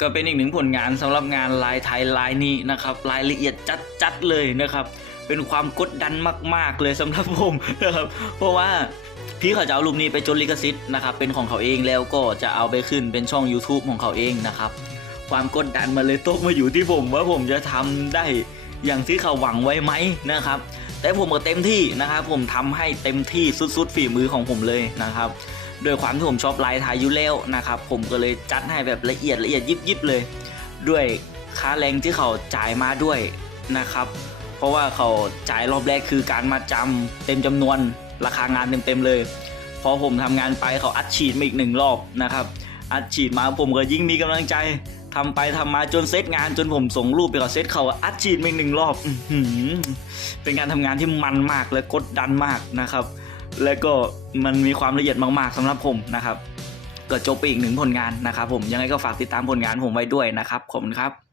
ก็เป็นอีกหนึ่งผลงานสำหรับงานลายไทยลายนี้นะครับรายละเอียดจัดๆเลยนะครับ เป็นความกดดันมาก ๆ เลยสำหรับผมนะครับเพราะว่าพี่เขาจะเอารูปนี้ไปจดลิขสิทธิ์นะครับเป็นของเขาเองแล้วก็จะเอาไปขึ้นเป็นช่อง YouTube ของเขาเองนะครับ ความกดดันมันเลยตกมาอยู่ที่ผมว่าผมจะทำได้อย่างที่เขาหวังไว้ไหมนะครับ แต่ผมก็เต็มที่นะครับ ผมทำให้เต็มที่สุดๆฝีมือของผมเลยนะครับ โดยความที่ผมชอบลายไทยอยู่แล้วนะครับ ผมก็เลยจัดให้แบบละเอียดละเอียดยิบๆเลย ด้วยค่าแรงที่เขาจ่ายมาด้วยนะครับ เพราะว่าเขาจ่ายรอบแรกคือการมาจำเต็มจำนวนราคางานเต็มๆเลยพอผมทำงานไปเขาอัดฉีดมาอีกหนึ่งรอบนะครับ อัดฉีดมาผมก็ยิ่งมีกำลังใจทำไปทำมาจนเซตงานจนผมส่งรูปไปเขาเซตเขาอัดฉีดมาอีกหนึ่งรอบเป็นการทำงานที่มันมากและกดดันมากนะครับ และก็มันมีความละเอียดมากๆสำหรับผมนะครับก็จบไปอีกหนึ่งผลงานนะครับผมยังไงก็ฝากติดตามผลงานผมไว้ด้วยนะครับขอบคุณครับ